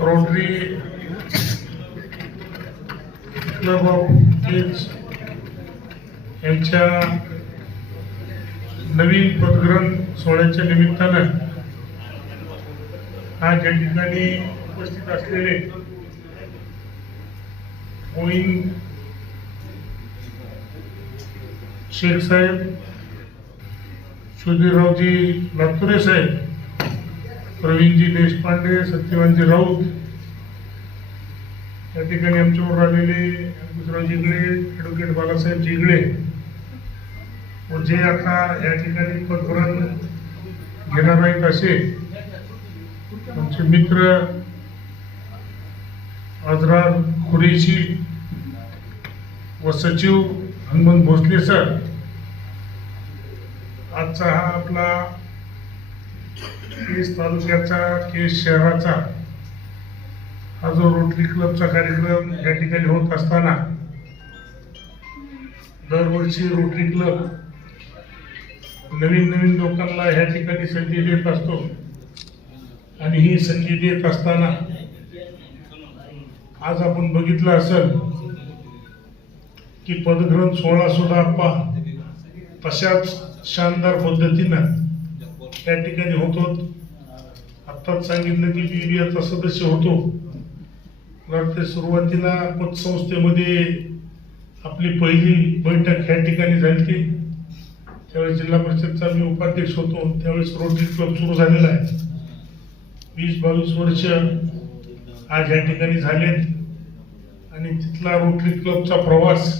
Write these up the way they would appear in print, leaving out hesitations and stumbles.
Rotary club of kids यांच्या नवीन पदग्रहण सोहळ्याच्या निमित्तानं आज या ठिकाणी उपस्थित असलेले मोईन शेख साहेब, सुधीररावजी लातुरे साहेब, प्रवीणजी देशपांडे, सत्यवानजी राऊत, या ठिकाणी आमच्यावर आलेले गुजराव जिगळे, ॲडव्होकेट बालासाहेब जिगळे व जे आता या ठिकाणी पदग्रहण घेणार आहेत असे आमचे मित्र अजरार कुरेशी व सचिव हनुमंत भोसले सर, आजचा हा आपला केस तालुक्याचा, केस शहराचा हा जो रोटरी क्लबचा कार्यक्रम या ठिकाणी होत असताना दरवर्षी रोटरी क्लब नवीन लोकांना ह्या ठिकाणी संधी देत असतो आणि ही संधी देत असताना आज आपण बघितलं असेल की पदग्रहण सोहळा सुद्धा आपण तशाच शानदार पद्धतीनं त्या ठिकाणी होतो. आत्ताच सांगितलं की BBAचा सदस्य होतो. ते सुरुवातीला पतसंस्थेमध्ये आपली पहिली बैठक ह्या ठिकाणी झाली. त्यावेळेस जिल्हा परिषदचा मी उपाध्यक्ष होतो. त्यावेळेस रोटरी क्लब सुरू झालेला आहे. 20-22 वर्ष आज या ठिकाणी झालेत आणि तिथला रोटरी क्लबचा प्रवास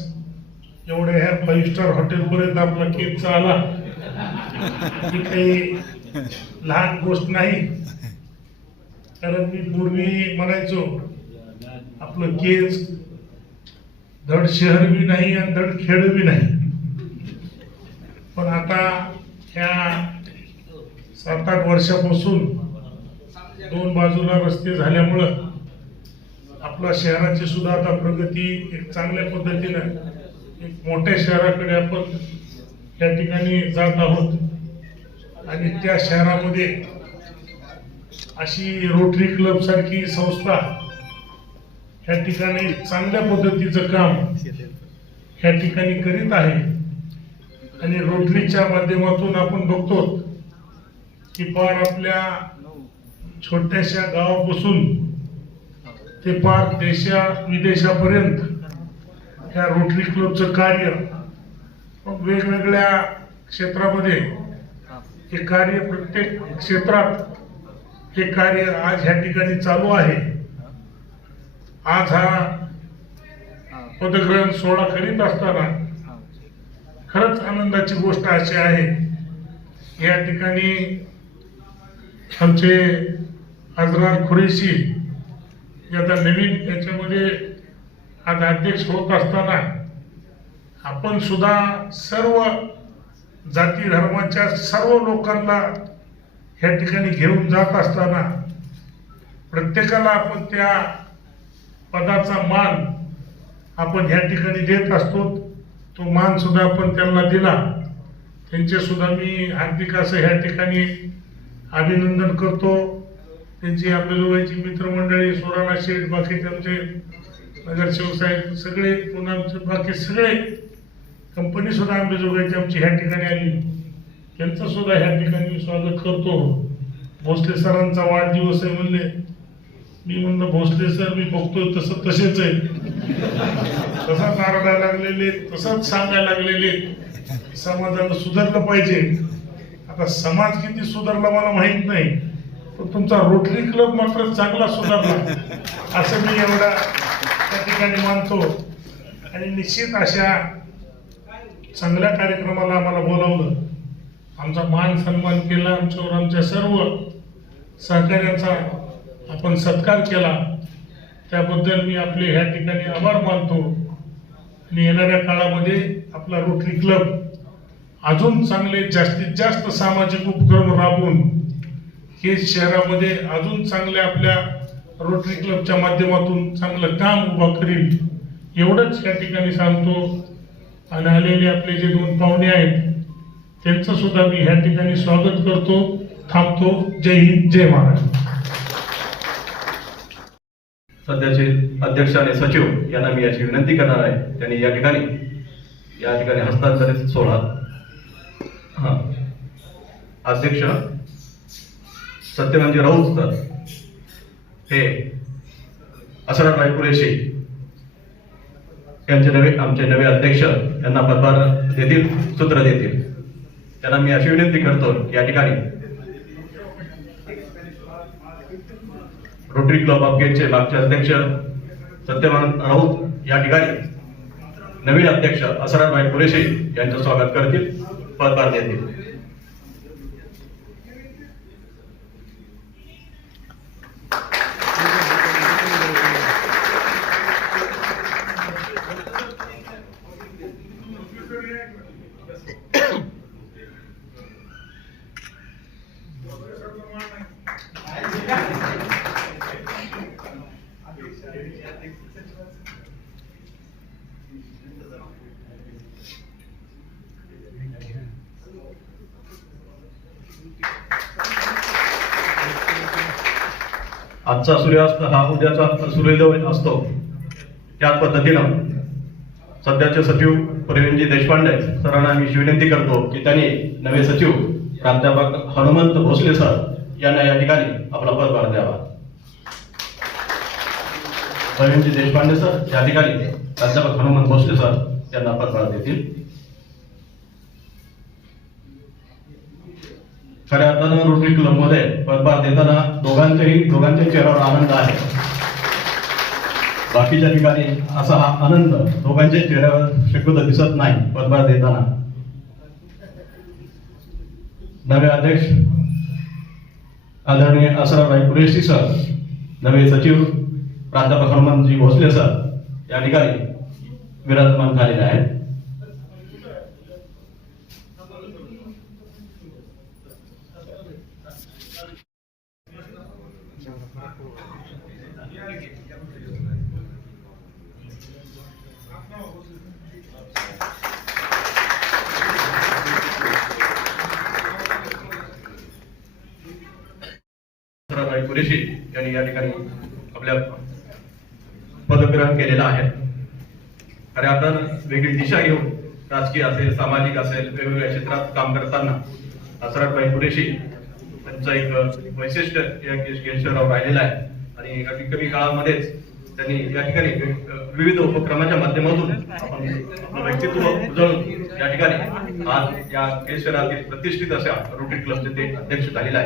एवढ्या ह्या 5 स्टार हॉटेलपर्यंत आपला केकचा आला ही काही लहान गोष्ट नाही. कारण मी पूर्वी म्हणायचो आपलं केज धड शहर बी नाही आणि धड खेड बी नाही. पण आता ह्या 7-8 वर्षापासून 2 बाजूला रस्ते झाल्यामुळं आपल्या शहराची सुद्धा आता प्रगती एक चांगल्या पद्धतीनं एक मोठ्या शहराकडे आपण या ठिकाणी जात आहोत आणि त्या शहरामध्ये अशी रोटरी क्लब सारखी संस्था या ठिकाणी चांगल्या पद्धतीचं काम या ठिकाणी करीत आहे. आणि रोटरीच्या माध्यमातून आपण बघतो की पार आपल्या छोट्याशा गावापासून ते पार विदेशापर्यंत ह्या रोटरी क्लबचं कार्य वेगवेगळ्या क्षेत्रामध्ये हे कार्य, प्रत्येक क्षेत्रात हे कार्य आज ह्या ठिकाणी चालू आहे. आज हा पदग्रहण सोहळा करीत असताना खरंच आनंदाची गोष्ट अशी आहे. या ठिकाणी आमचे अजरार कुरेशी आता नवीन याच्यामध्ये आज अध्यक्ष होत असताना आपण सुद्धा सर्व जाती धर्माच्या सर्व लोकांना या ठिकाणी घेऊन जात असताना प्रत्येकाला आपण त्या पदाचा मान आपण या ठिकाणी देत असतो. तो मान सुद्धा आपण त्यांना दिला. त्यांचे सुद्धा मी हार्दिक असं ह्या ठिकाणी अभिनंदन करतो. त्यांची आपल्या जवळची मित्रमंडळी, सोराना शेठ, बाकीचे आमचे नगरसेवक साहेब सगळे, पुन्हा आमचे बाकी सगळे कंपनी सुद्धा आमच्या जवळची आमची ह्या ठिकाणी आली. त्यांचं सुद्धा ह्या ठिकाणी स्वागत करतो. भोसले सरांचा वाढदिवस आहे म्हणले. मी म्हणलं भोसले सर मी बघतोय तसं तसेच आहे, तसाच आरडायला लागलेले, तसंच सांगायला लागलेले समाजाला सुधारलं पाहिजे. आता समाज किती सुधारला मला माहित नाही, पण तुमचा रोटरी क्लब मात्र चांगला सुधारला असं मी एवढा त्या ठिकाणी मानतो. आणि निश्चित अशा चांगल्या कार्यक्रमाला आम्हाला बोलावलं, आमचा मान सन्मान केला, आमच्यावर आमच्या सर्व सहकार्याचा आपण सत्कार केला. त्याबद्दल मी आपले ह्या ठिकाणी आभार मानतो. आणि येणाऱ्या काळामध्ये आपला रोटरी क्लब अजून चांगले जास्तीत जास्त सामाजिक उपक्रम राबवून केस शहरामध्ये अजून चांगल्या आपल्या रोटरी क्लबच्या माध्यमातून चांगलं काम उभा करील एवढंच या ठिकाणी सांगतो. आणि आलेले आपले जे 2 पाहुणे आहेत त्यांचं सुद्धा मी ह्या ठिकाणी स्वागत करतो. थांबतो. जय हिंद, जय महाराष्ट्र. सध्याचे अध्यक्ष आणि सचिव यांना मी याची विनंती करणार आहे, त्यांनी या ठिकाणी हस्तांतरित सोडा. अध्यक्ष सत्यवानजी राऊत सर हे असराबाई कुरेशी आमचे नवे अध्यक्ष यांना पदभार देतील, सूत्र देतील. त्यांना मी अशी विनंती करतो की या ठिकाणी रोटरी क्लब ऑफ गेटचे मागचे अध्यक्ष सत्यवान राऊत या ठिकाणी नवीन अध्यक्ष असराबाई कुरेशी यांचं स्वागत करतील, पदभार देतील. आजचा सूर्यास्त हा उद्याचा सूर्योदय असतो. त्याच पद्धतीनं सध्याचे सचिव प्रवीणजी देशपांडे सरांना मी विनंती करतो की त्यांनी नवे सचिव प्राध्यापक हनुमंत भोसले सर यांना या ठिकाणी आपला पदभार द्यावा. प्रवीणजी देशपांडे सर या ठिकाणी प्राध्यापक हनुमंत भोसले सर यांना पदभार देतील. खऱ्या अर्थानं रोटरी क्लब मध्ये पदभार देताना दोघांच्या चेहऱ्यावर आनंद आहे. बाकीच्या ठिकाणी असा हा आनंद दोघांच्या चेहऱ्यावर शक्यतो दिसत नाही पदभार देताना. नवे अध्यक्ष आदरणीय असराबाई कुरेशी सर, नवे सचिव प्राध्यापक हनुमंतजी भोसले सर या ठिकाणी विराजमान झालेले आहेत. असराबाई कुरेशी यांनी या ठिकाणी आपल्या पदग्रहण केलेलं आहे. खऱ्या अर्थानं वेगळी दिशा घेऊन राजकीय असेल, सामाजिक असेल, वेगवेगळ्या क्षेत्रात काम करताना असराबाई कुरेशी त्यांचं एक वैशिष्ट्य या केशवराव राहिलेलं आहे. आणि अगदी कमी काळामध्येच त्यांनी या ठिकाणी विविध उपक्रमाच्या माध्यमातून आपण आपलं व्यक्तित्व उजळून या ठिकाणी आज या केशवरातील प्रतिष्ठित अशा रोटरी क्लबचे ते अध्यक्ष झालेले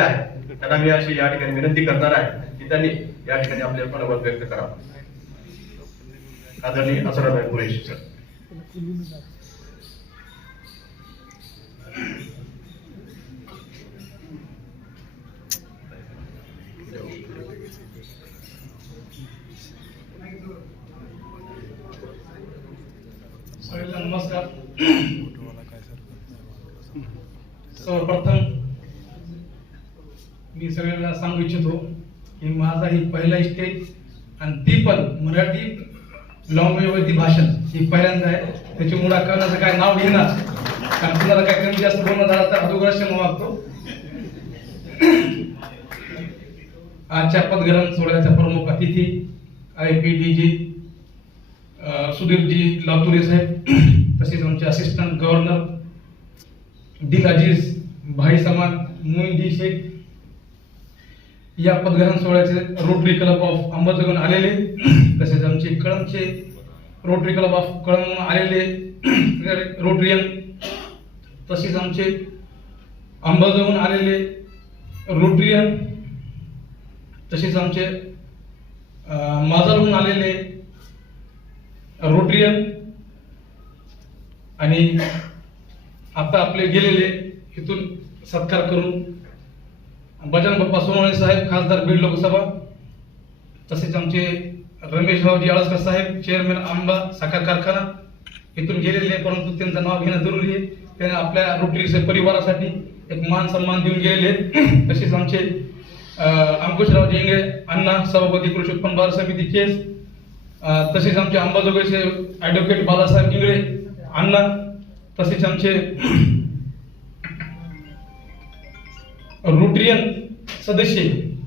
आहे. त्यांना मी अशी या ठिकाणी विनंती करणार आहे की त्यांनी या ठिकाणी आपले मनोगत व्यक्त करावं. आदरणीय असराबाई कुरेशी सर. सगळ्यांना नमस्कार. सर्वप्रथम मी सगळ्यांना सांगू इच्छितो की माझा ही पहिला स्टेज आणि ती पण मराठी लॉंग्वेजवरती भाषण ही पहिल्यांदा आहे. त्याच्यामुळे करण्याचं काय नाव घेणार, कारण तुम्हाला काय कमी जास्त बोलणं झालं तर अगोदर क्षमा मागतो. आजच्या पदग्रहण सोहळ्याच्या प्रमुख अतिथी IPDG सुधीरजी लातुरे साहेब, तसेच आमचे असिस्टंट गव्हर्नर दिल अजीज भाई समान मोईनजी शेख, या पदग्रहण सोहळ्याचे रोटरी क्लब ऑफ अंबाजोगाईहून आलेले, तसेच आमचे कळंबचे रोटरी क्लब ऑफ कळंब आलेले रोटरियन, तसेच आमचे अंबाजोगाईहून आलेले रोटरियन, तसेच आमचे माजलहून आलेले रोटरियन, आणि आता आपले गेलेले इथून सत्कार करून बजरंग बाप्पा सोनवणे साहेब, खासदार बीड लोकसभा, तसेच आमचे रमेश भाऊजी आळसकर साहेब, चेअरमॅन आंबा साखर कारखाना, इथून गेलेले, परंतु त्यांचं नाव घेणं जरुरी आहे. त्यांनी आपल्या रोटरी परिवारासाठी एक मान सन्मान देऊन गेलेले. तसेच आमचे अंकुशराव इंगळे अण्णा, सभापती कृषी उत्पन्न बाजार समिती केस, तसेच आमचे अंबाजोगाईचे ॲडव्होकेट बालासाहेब इंगळे अण्णा, तसेच आमचे रोटरियन सदस्य आहे.